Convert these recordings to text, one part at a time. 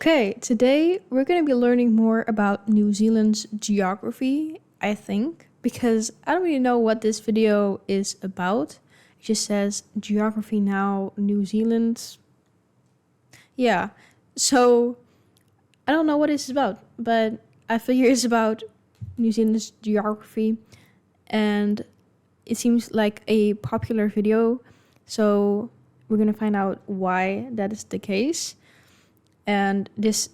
Okay, today we're going to be learning more about New Zealand's geography, I think, because I don't really know what this video is about. It just says Geography Now, New Zealand. Yeah, so I don't know what it's about, but I figure it's about New Zealand's geography, and it seems like a popular video, so we're going to find out why that is the case. And this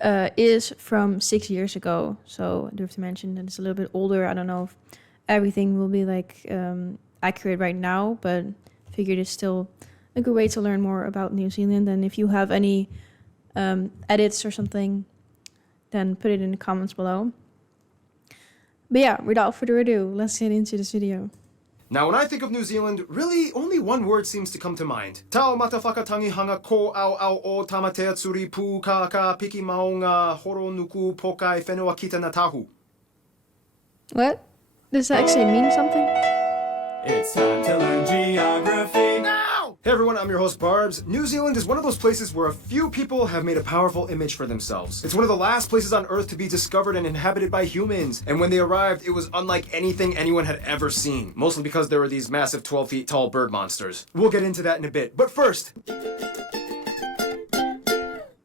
is from 6 years ago, so I do have to mention that it's a little bit older. I don't know if everything will be accurate right now, but I figured it's still a good way to learn more about New Zealand. And if you have any edits or something, then put it in the comments below. But yeah, without further ado, let's get into this video. Now, when I think of New Zealand, really only one word seems to come to mind. Tau matawhakatangi hanga ko au au o tamatea tsuri pu ka piki maonga horo nuku pokai whenua kita na tahu. What? Does that actually mean something? It's time to learn geography now! Hey everyone, I'm your host Barbs. New Zealand is one of those places where a few people have made a powerful image for themselves. It's one of the last places on Earth to be discovered and inhabited by humans. And when they arrived, it was unlike anything anyone had ever seen. Mostly because there were these massive 12 feet tall bird monsters. We'll get into that in a bit. But first,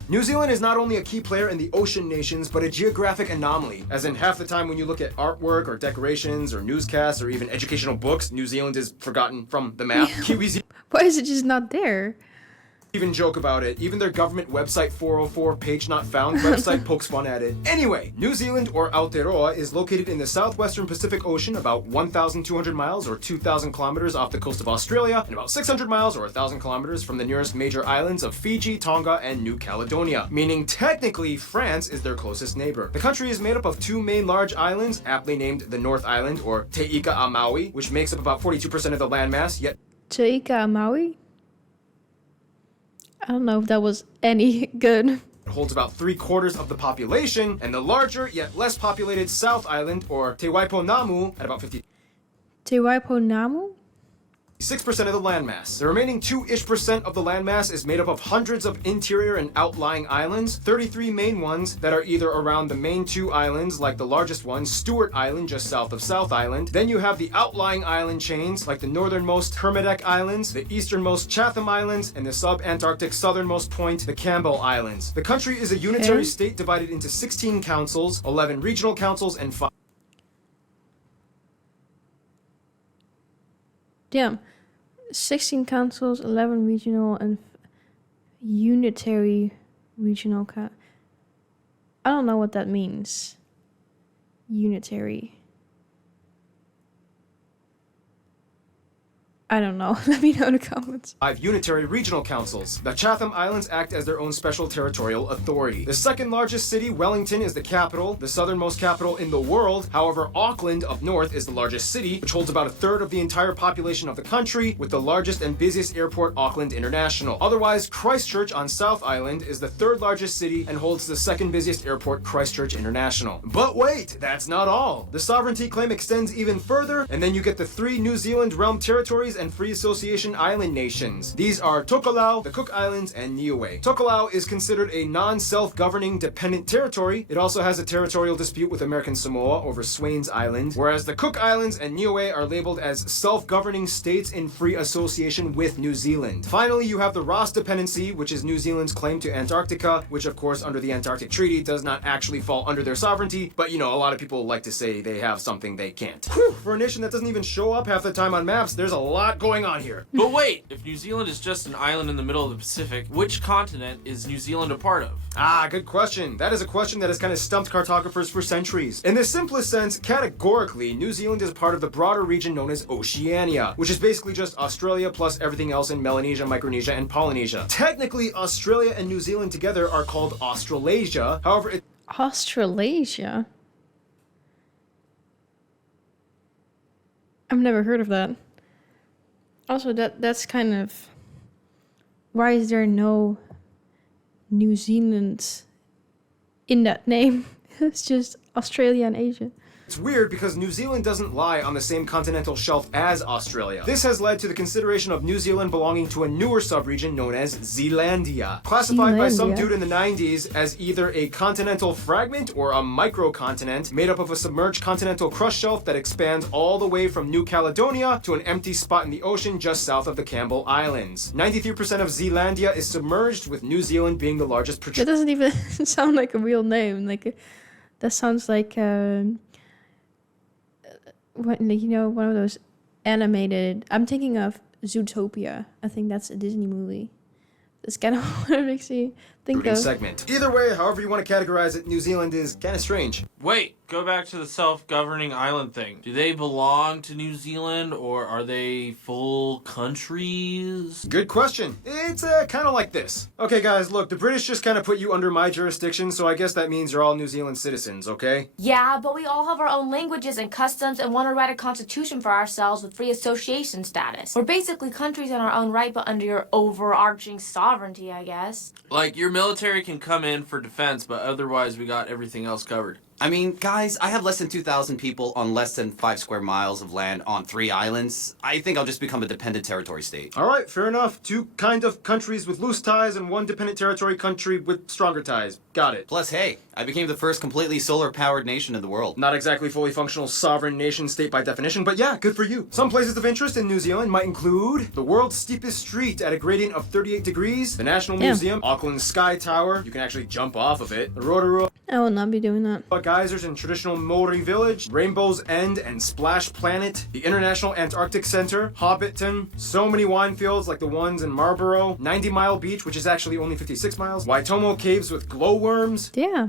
New Zealand is not only a key player in the ocean nations, but a geographic anomaly. As in, half the time when you look at artwork or decorations or newscasts or even educational books, New Zealand is forgotten from the map. Kiwis Why is it just not there? even joke about it. Even their government website 404 page not found website pokes fun at it. Anyway, New Zealand, or Aotearoa, is located in the southwestern Pacific Ocean, about 1,200 miles or 2,000 kilometers off the coast of Australia, and about 600 miles or 1,000 kilometers from the nearest major islands of Fiji, Tonga, and New Caledonia. Meaning, technically, France is their closest neighbor. The country is made up of two main large islands, aptly named the North Island, or Te Ika a Maui, which makes up about 42% of the landmass, yet Te Ika Maui? I don't know if that was any good. it holds about 3/4 of the population, and the larger yet less populated South Island, or Te Waiponamu, at about Te Waiponamu? 6% of the landmass. The remaining 2-ish% of the landmass is made up of hundreds of interior and outlying islands, 33 main ones that are either around the main two islands, like the largest one, Stewart Island, just south of South Island. Then you have the outlying island chains, like the northernmost Kermadec Islands, the easternmost Chatham Islands, and the sub-Antarctic southernmost point, the Campbell Islands. The country is a unitary state divided into 16 councils, 11 regional councils, and 5... Damn. 16 councils, 11 regional, and unitary regional I don't know what that means. Unitary. I don't know. Let me know in the comments. 5 unitary regional councils. The Chatham Islands act as their own special territorial authority. The second largest city, Wellington, is the capital, the southernmost capital in the world. However, Auckland up north is the largest city, which holds about 1/3 of the entire population of the country, with the largest and busiest airport, Auckland International. Otherwise, Christchurch on South Island is the 3rd largest city and holds the 2nd busiest airport, Christchurch International. But wait, that's not all. The sovereignty claim extends even further, and then you get the 3 New Zealand realm territories and Free Association Island nations. These are Tokelau, the Cook Islands, and Niue. Tokelau is considered a non-self-governing dependent territory. It also has a territorial dispute with American Samoa over Swains Island, whereas the Cook Islands and Niue are labeled as self-governing states in free association with New Zealand. Finally, you have the Ross Dependency, which is New Zealand's claim to Antarctica, which of course under the Antarctic Treaty does not actually fall under their sovereignty, but you know, a lot of people like to say they have something they can't. Whew, for a nation that doesn't even show up half the time on maps, there's a lot going on here. But wait, if New Zealand is just an island in the middle of the Pacific, which continent is New Zealand a part of? Good question. That is a question that has kind of stumped cartographers for centuries. In the simplest sense, categorically, New Zealand is part of the broader region known as Oceania, which is basically just Australia plus everything else in Melanesia, Micronesia, and Polynesia. Technically, Australia and New Zealand together are called Australasia. However, Australasia? I've never heard of that. Also, that's kind of... Why is there no New Zealand in that name? It's just Australia and Asia. It's weird because New Zealand doesn't lie on the same continental shelf as Australia. This has led to the consideration of New Zealand belonging to a newer subregion known as Zealandia, classified by some dude in the 90s as either a continental fragment or a microcontinent made up of a submerged continental crust shelf that expands all the way from New Caledonia to an empty spot in the ocean just south of the Campbell Islands. 93% of Zealandia is submerged, with New Zealand being the largest That producer. doesn't even sound like a real name. That sounds like one of those animated. I'm thinking of Zootopia. I think that's a Disney movie. That's kind of what it makes me think of. Segment. Either way, however you want to categorize it, New Zealand is kind of strange. Wait, go back to the self-governing island thing. Do they belong to New Zealand, or are they full countries? Good question. It's kind of like this. Okay, guys, look, the British just kind of put you under my jurisdiction, so I guess that means you're all New Zealand citizens, okay? Yeah, but we all have our own languages and customs and want to write a constitution for ourselves with free association status. We're basically countries in our own right, but under your overarching sovereignty, I guess. Like, your military can come in for defense, but otherwise we got everything else covered. I mean, guys, I have less than 2,000 people on less than 5 square miles of land on 3 islands. I think I'll just become a dependent territory state. All right, fair enough. 2 kind of countries with loose ties and 1 dependent territory country with stronger ties. Got it. Plus, hey, I became the first completely solar-powered nation in the world. Not exactly fully functional sovereign nation state by definition, but yeah, good for you. Some places of interest in New Zealand might include the world's steepest street at a gradient of 38 degrees, the National Museum, Auckland's Sky Tower, you can actually jump off of it, the Rotorua I will not be doing that. geysers in traditional Maori village, Rainbow's End and Splash Planet, the International Antarctic Center, Hobbiton, so many wine fields like the ones in Marlborough, 90 Mile Beach, which is actually only 56 miles, Waitomo Caves with glowworms, Yeah.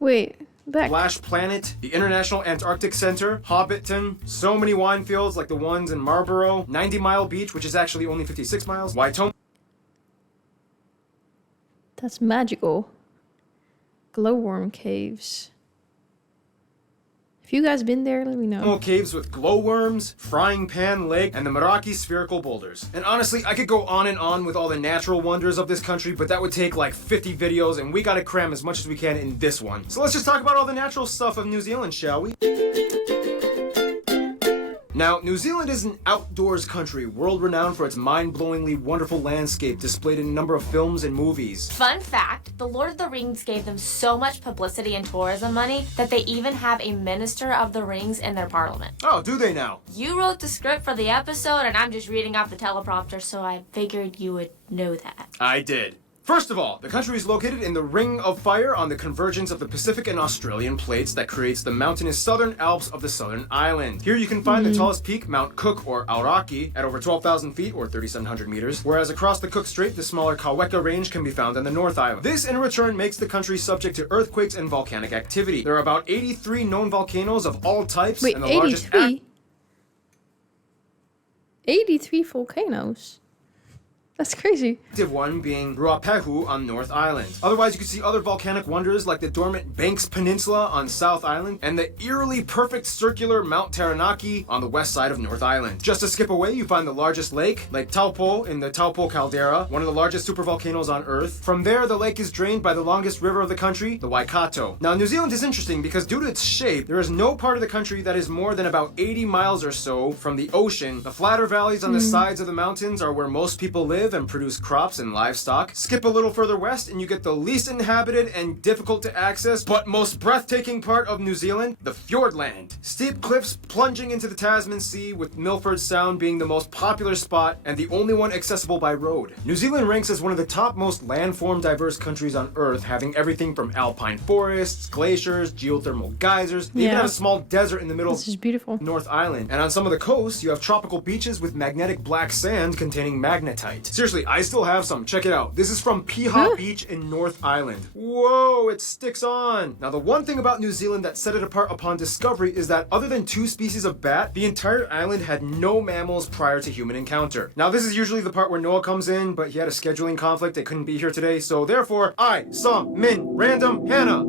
Wait. Back. Splash Planet, the International Antarctic Center, Hobbiton, so many wine fields like the ones in Marlborough, 90 Mile Beach, which is actually only 56 miles, Waitomo That's magical. Glowworm caves. If you guys been there, let me know. Caves with glowworms, Frying Pan Lake, and the Meraki spherical boulders. And honestly, I could go on and on with all the natural wonders of this country, but that would take like 50 videos, and we gotta cram as much as we can in this one. So let's just talk about all the natural stuff of New Zealand, shall we? Now, New Zealand is an outdoors country, world-renowned for its mind-blowingly wonderful landscape displayed in a number of films and movies. Fun fact, The Lord of the Rings gave them so much publicity and tourism money that they even have a Minister of the Rings in their parliament. Oh, do they now? You wrote the script for the episode, and I'm just reading off the teleprompter, so I figured you would know that. I did. First of all, the country is located in the Ring of Fire on the convergence of the Pacific and Australian plates that creates the mountainous southern Alps of the southern island. Here you can find the tallest peak, Mount Cook or Aoraki, at over 12,000 feet or 3,700 meters, whereas across the Cook Strait, the smaller Kaweka Range can be found on the North Island. This, in return, makes the country subject to earthquakes and volcanic activity. There are about 83 known volcanoes of all types, Wait, and the largest 83? 83 volcanoes? That's crazy. active one being Ruapehu on North Island. Otherwise, you can see other volcanic wonders like the dormant Banks Peninsula on South Island and the eerily perfect circular Mount Taranaki on the west side of North Island. Just a skip away, you find the largest lake, Lake Taupo in the Taupo caldera, one of the largest supervolcanoes on Earth. From there, the lake is drained by the longest river of the country, the Waikato. Now, New Zealand is interesting because due to its shape, there is no part of the country that is more than about 80 miles or so from the ocean. The flatter valleys on the sides of the mountains are where most people live and produce crops and livestock. Skip a little further west and you get the least inhabited and difficult to access but most breathtaking part of New Zealand, the Fjordland. Steep cliffs plunging into the Tasman Sea, with Milford Sound being the most popular spot and the only one accessible by road. New Zealand ranks as one of the top most landform diverse countries on Earth, having everything from alpine forests, glaciers, geothermal geysers. They even have a small desert in the middle This is beautiful. of North Island. And on some of the coasts, you have tropical beaches with magnetic black sand containing magnetite. Seriously, I still have some. Check it out. This is from Piha Beach in North Island. Whoa, it sticks on. Now, the one thing about New Zealand that set it apart upon discovery is that other than 2 species of bat, the entire island had no mammals prior to human encounter. Now, this is usually the part where Noah comes in, but he had a scheduling conflict. They couldn't be here today, so therefore, I, Som, Min, Random, Hannah.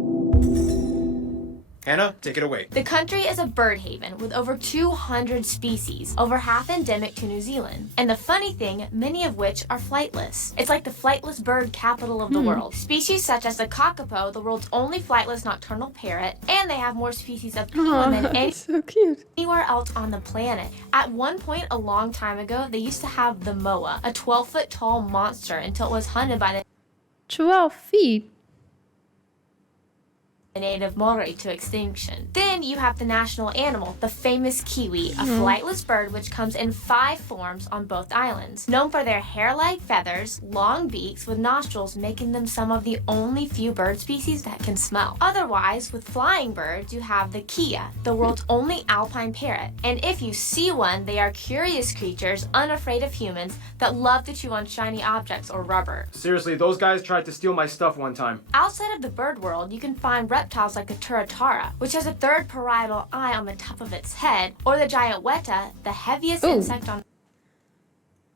Hannah, take it away. The country is a bird haven with over 200 species, over half endemic to New Zealand. And the funny thing, many of which are flightless. It's like the flightless bird capital of the world. Species such as the kakapo, the world's only flightless nocturnal parrot, and they have more species of penguin than So cute. anywhere else on the planet. At one point, a long time ago, they used to have the moa, a 12-foot tall monster, until it was hunted by the 12 feet. native Maori to extinction. Then you have the national animal, the famous kiwi, a flightless bird which comes in 5 forms on both islands. Known for their hair-like feathers, long beaks with nostrils, making them some of the only few bird species that can smell. Otherwise, with flying birds, you have the kia, the world's only alpine parrot. And if you see one, they are curious creatures, unafraid of humans, that love to chew on shiny objects or rubber. Seriously, those guys tried to steal my stuff one time. Outside of the bird world, you can find reptiles like the turatara, which has a third parietal eye on the top of its head, or the giant weta, the heaviest insect on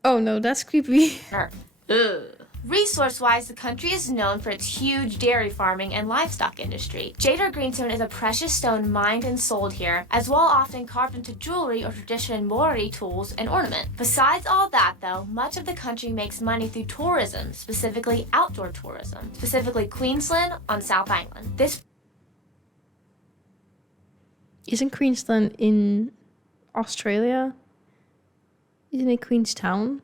Oh no, that's creepy. Earth. Ugh. Resource-wise, the country is known for its huge dairy farming and livestock industry. Jade or greenstone is a precious stone mined and sold here, as well often carved into jewelry or traditional Maori tools and ornament. Besides all that, though, much of the country makes money through tourism, specifically outdoor tourism, specifically Queensland on South Island. This Isn't Queensland in Australia? Isn't it Queenstown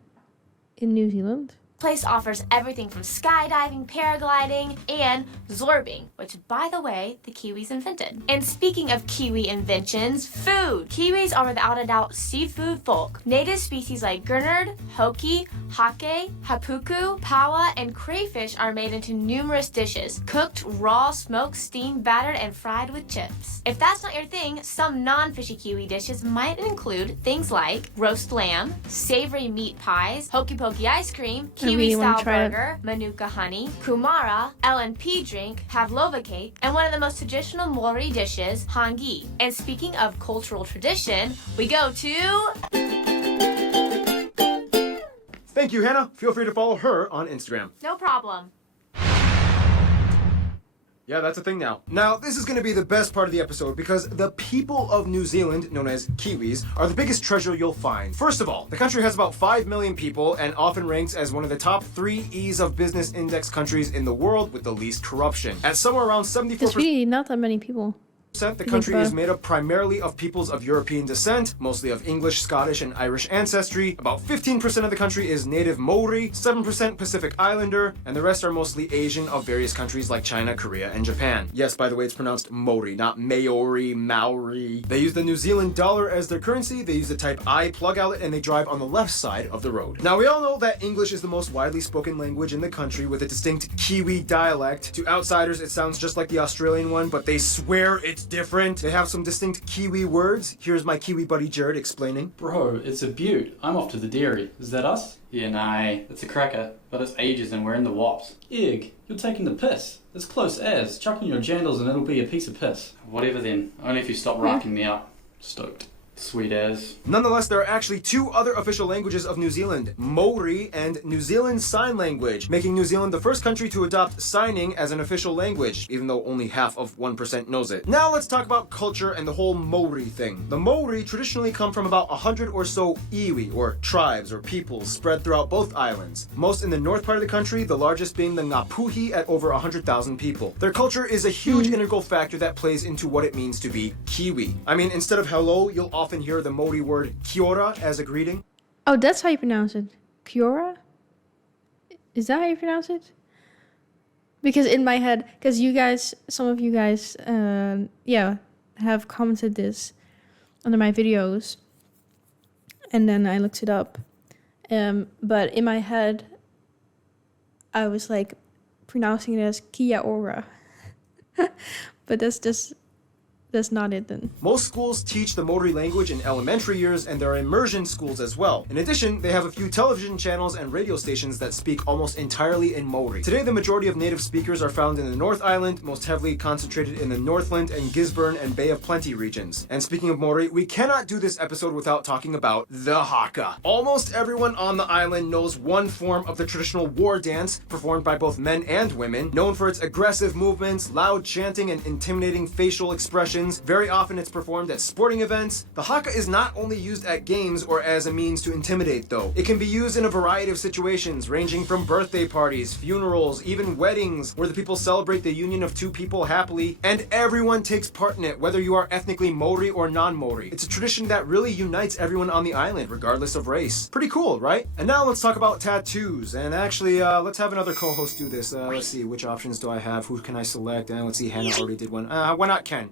in New Zealand? place offers everything from skydiving, paragliding, and zorbing, which, by the way, the Kiwis invented. And speaking of Kiwi inventions, food! Kiwis are without a doubt seafood folk. Native species like gurnard, hoki, hake, hapuku, pawa, and crayfish are made into numerous dishes, cooked, raw, smoked, steamed, battered, and fried with chips. If that's not your thing, some non-fishy Kiwi dishes might include things like roast lamb, savory meat pies, hokey pokey ice cream, Kiwi-style burger, manuka honey, kumara, L&P drink, pavlova cake, and one of the most traditional Maori dishes, hangi. And speaking of cultural tradition, we go to... Thank you, Hannah. Feel free to follow her on Instagram. No problem. Yeah, that's a thing now. Now, this is going to be the best part of the episode because the people of New Zealand, known as Kiwis, are the biggest treasure you'll find. First of all, the country has about 5 million people and often ranks as one of the top 3 ease of business index countries in the world with the least corruption. At somewhere around 74%. It's really not that many people. The country is made up primarily of peoples of European descent, mostly of English, Scottish, and Irish ancestry. About 15% of the country is native Maori, 7% Pacific Islander, and the rest are mostly Asian of various countries like China, Korea, and Japan. Yes, by the way, it's pronounced Maori, not Maori. They use the New Zealand dollar as their currency, they use the Type I plug outlet, and they drive on the left side of the road. Now, we all know that English is the most widely spoken language in the country with a distinct Kiwi dialect. To outsiders, it sounds just like the Australian one, but they swear it's different. They have some distinct Kiwi words. Here's my Kiwi buddy Jared explaining. Bro, it's a beaut. I'm off to the dairy. Is that us? Yeah, nah, it's a cracker, but it's ages and we're in the wops. Ig, you're taking the piss. It's close as. Chuck on your jandals and it'll be a piece of piss. Whatever then, only if you stop rocking me up. Stoked. Sweet as. Nonetheless, there are actually 2 other official languages of New Zealand, Maori and New Zealand Sign Language, making New Zealand the first country to adopt signing as an official language, even though only half of 1% knows it. Now let's talk about culture and the whole Maori thing. The Maori traditionally come from about 100 or so iwi, or tribes or peoples, spread throughout both islands. Most in the north part of the country, the largest being the Ngapuhi at over 100,000 people. Their culture is a huge integral factor that plays into what it means to be Kiwi. I mean, instead of hello, you'll often hear the Maori word kia ora as a greeting. Oh, that's how you pronounce it. Kiora? Is that how you pronounce it? Because in my head, because you guys, some of you guys, have commented this under my videos, and then I looked it up. But in my head, I was like pronouncing it as kia ora. But that's that's not it then. Most schools teach the Maori language in elementary years, and there are immersion schools as well. In addition, they have a few television channels and radio stations that speak almost entirely in Maori. Today, the majority of native speakers are found in the North Island, most heavily concentrated in the Northland and Gisborne and Bay of Plenty regions. And speaking of Maori, we cannot do this episode without talking about the haka. Almost everyone on the island knows one form of the traditional war dance performed by both men and women, known for its aggressive movements, loud chanting, and intimidating facial expressions. Very often it's performed at sporting events. The haka is not only used at games or as a means to intimidate though. It can be used in a variety of situations, ranging from birthday parties, funerals, even weddings, where the people celebrate the union of two people happily, and everyone takes part in it, whether you are ethnically Maori or non-Maori. It's a tradition that really unites everyone on the island, regardless of race. Pretty cool, right? And now let's talk about tattoos. And actually, let's have another co-host do this. Let's see, which options do I have? Who can I select? And let's see, Hannah already did one. Why not Ken?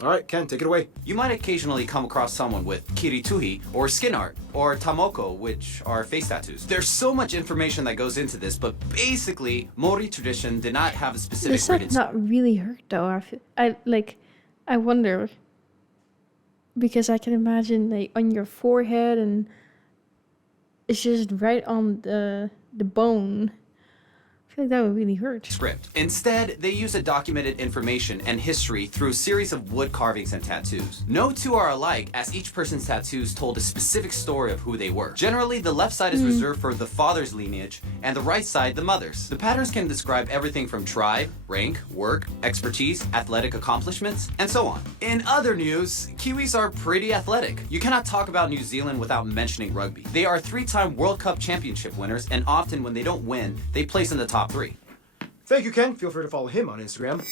All right, Ken, take it away. You might occasionally come across someone with kirituhi, or skin art, or tamoko, which are face tattoos. There's so much information that goes into this, but basically, Maori tradition did not have a specific This stuff not really hurt though. I wonder, because I can imagine like on your forehead and it's just right on the bone. I feel like that would really hurt. Script. Instead, they use a documented information and history through a series of wood carvings and tattoos. No two are alike, as each person's tattoos told a specific story of who they were. Generally, the left side is reserved for the father's lineage, and the right side the mother's. The patterns can describe everything from tribe, rank, work, expertise, athletic accomplishments, and so on. In other news, Kiwis are pretty athletic. You cannot talk about New Zealand without mentioning rugby. They are 3-time World Cup championship winners, and often when they don't win, they place in the top 3. Thank you, Ken. Feel free to follow him on Instagram.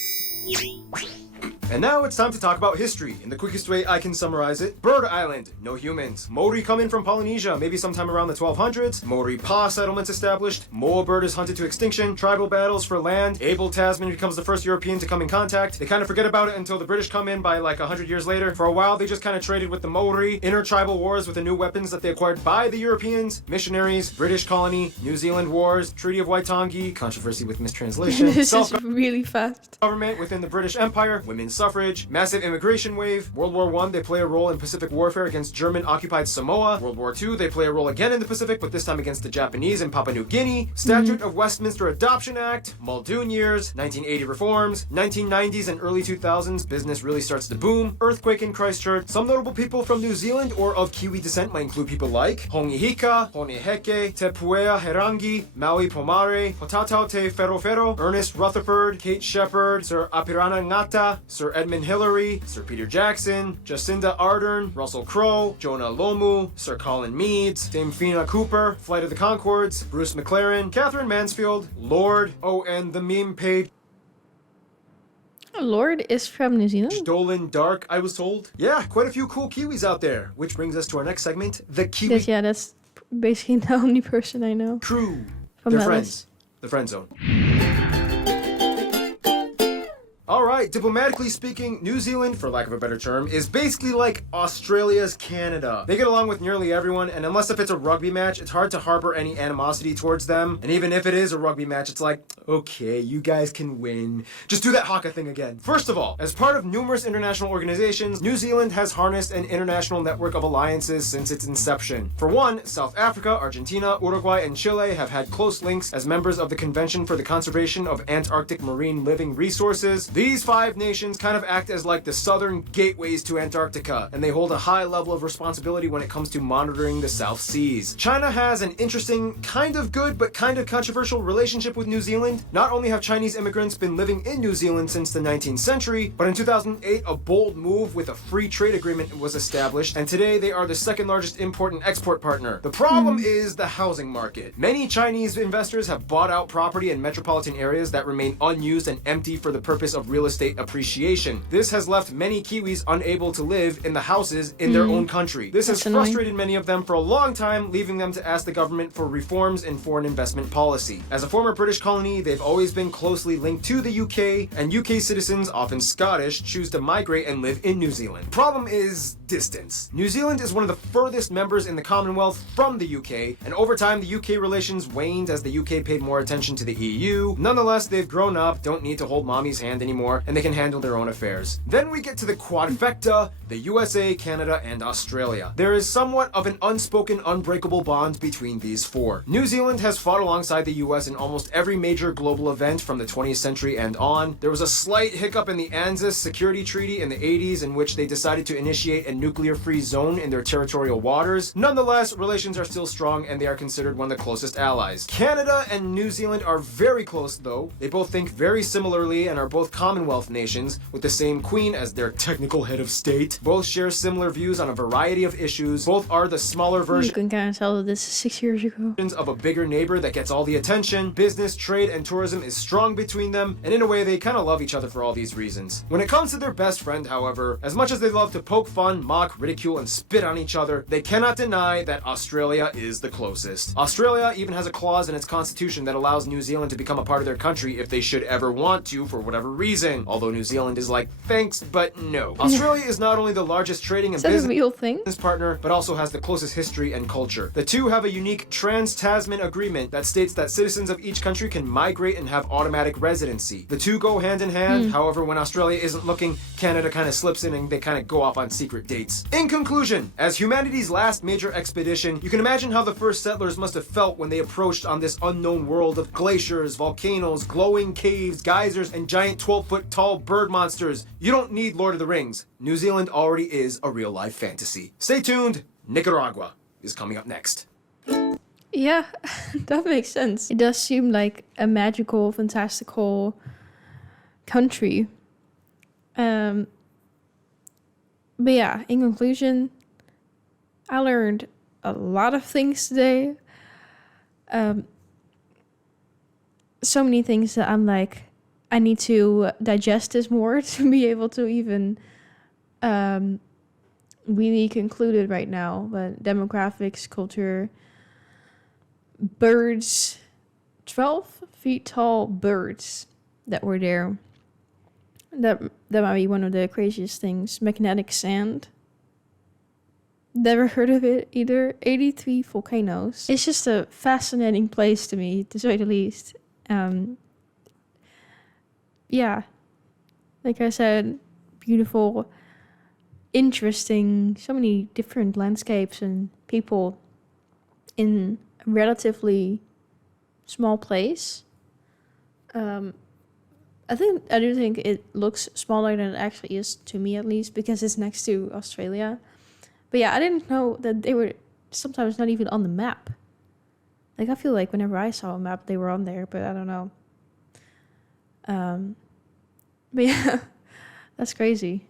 And now it's time to talk about history. In the quickest way I can summarize it, Bird Island, no humans. Maori come in from Polynesia, maybe sometime around the 1200s. Maori Pa settlements established. Moa bird is hunted to extinction. Tribal battles for land. Abel Tasman becomes the first European to come in contact. They kind of forget about it until the British come in by like 100 years later. For a while, they just kind of traded with the Maori. Intertribal wars with the new weapons that they acquired by the Europeans. Missionaries, British colony, New Zealand wars, Treaty of Waitangi, controversy with mistranslation. This is really fast. Government within the British Empire, women's suffrage, massive immigration wave. World War I, they play a role in Pacific warfare against German-occupied Samoa. World War II, they play a role again in the Pacific, but this time against the Japanese in Papua New Guinea. Statute of Westminster Adoption Act, Muldoon years, 1980 reforms, 1990s and early 2000s, business really starts to boom. Earthquake in Christchurch. Some notable people from New Zealand or of Kiwi descent might include people like Hongihika, Honeheke, Te Puea Herangi, Maui Pomare, Hotatau Te Ferofero, Ernest Rutherford, Kate Shepherd, Sir Apirana Ngata, Sir Edmund Hillary, Sir Peter Jackson, Jacinda Ardern, Russell Crowe, Jonah Lomu, Sir Colin Meads, Dame Fina Cooper, Flight of the Conchords, Bruce McLaren, Catherine Mansfield, Lord, and the meme page Lord is from New Zealand? Dolan Dark, I was told. Yeah, quite a few cool Kiwis out there. Which brings us to our next segment, the Kiwi That's basically the only person I know. Crew. From They're that friends. list. The friend zone. Alright, diplomatically speaking, New Zealand, for lack of a better term, is basically like Australia's Canada. They get along with nearly everyone, and unless if it's a rugby match, it's hard to harbor any animosity towards them. And even if it is a rugby match, it's like, okay, you guys can win. Just do that haka thing again. First of all, as part of numerous international organizations, New Zealand has harnessed an international network of alliances since its inception. For one, South Africa, Argentina, Uruguay, and Chile have had close links as members of the Convention for the Conservation of Antarctic Marine Living Resources. These 5 nations kind of act as like the southern gateways to Antarctica, and they hold a high level of responsibility when it comes to monitoring the South Seas. China has an interesting, kind of good, but kind of controversial relationship with New Zealand. Not only have Chinese immigrants been living in New Zealand since the 19th century, but in 2008, a bold move with a free trade agreement was established, and today they are the second largest import and export partner. The problem is the housing market. Many Chinese investors have bought out property in metropolitan areas that remain unused and empty for the purpose of real estate appreciation. This has left many Kiwis unable to live in the houses in their own country. This has frustrated many of them for a long time, leaving them to ask the government for reforms in foreign investment policy. As a former British colony, they've always been closely linked to the UK, and UK citizens, often Scottish, choose to migrate and live in New Zealand. Problem is distance. New Zealand is one of the furthest members in the Commonwealth from the UK, and over time the UK relations waned as the UK paid more attention to the EU. Nonetheless, they've grown up, don't need to hold mommy's hand anymore, anymore, and they can handle their own affairs. Then we get to the quadfecta, the USA, Canada, and Australia. There is somewhat of an unspoken, unbreakable bond between these four. New Zealand has fought alongside the US in almost every major global event from the 20th century and on. There was a slight hiccup in the ANZUS Security Treaty in the 80s in which they decided to initiate a nuclear-free zone in their territorial waters. Nonetheless, relations are still strong and they are considered one of the closest allies. Canada and New Zealand are very close though. They both think very similarly and are both Commonwealth nations with the same queen as their technical head of state. Both share similar views on a variety of issues. Both are the smaller You version can kind of tell that this is 6 years ago. of a bigger neighbor that gets all the attention. Business, trade, and tourism is strong between them, and in a way they kind of love each other for all these reasons. When it comes to their best friend, however, as much as they love to poke fun, mock, ridicule, and spit on each other, they cannot deny that Australia is the closest. Australia even has a clause in its constitution that allows New Zealand to become a part of their country if they should ever want to for whatever reason, although New Zealand is like, thanks, but no. Australia is not only the largest trading and Is that a business real thing? partner, but also has the closest history and culture. The two have a unique Trans-Tasman agreement that states that citizens of each country can migrate and have automatic residency. The two go hand in hand, however, when Australia isn't looking, Canada kind of slips in and they kind of go off on secret dates. In conclusion, as humanity's last major expedition, you can imagine how the first settlers must have felt when they approached on this unknown world of glaciers, volcanoes, glowing caves, geysers, and giant 12-foot tall bird monsters. You don't need Lord of the Rings. New Zealand already is a real-life fantasy. Stay tuned, Nicaragua is coming up next. Yeah, that makes sense. It does seem like a magical, fantastical country. But yeah, in conclusion, I learned a lot of things today. So many things that I'm like, I need to digest this more to be able to even really conclude it right now. But demographics, culture, birds, 12 feet tall birds that were there. That might be one of the craziest things. Magnetic sand. Never heard of it either. 83 volcanoes. It's just a fascinating place to me, to say the least. Yeah. Like I said, beautiful, interesting, so many different landscapes and people in a relatively small place. I do think it looks smaller than it actually is, to me at least, because it's next to Australia. But yeah, I didn't know that they were sometimes not even on the map. Like, I feel like whenever I saw a map, they were on there, but I don't know. But yeah, that's crazy.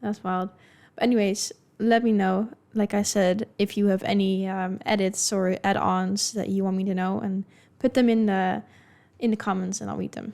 That's wild. But anyways, let me know, like I said, if you have any edits or add-ons that you want me to know, and put them in the comments and I'll read them.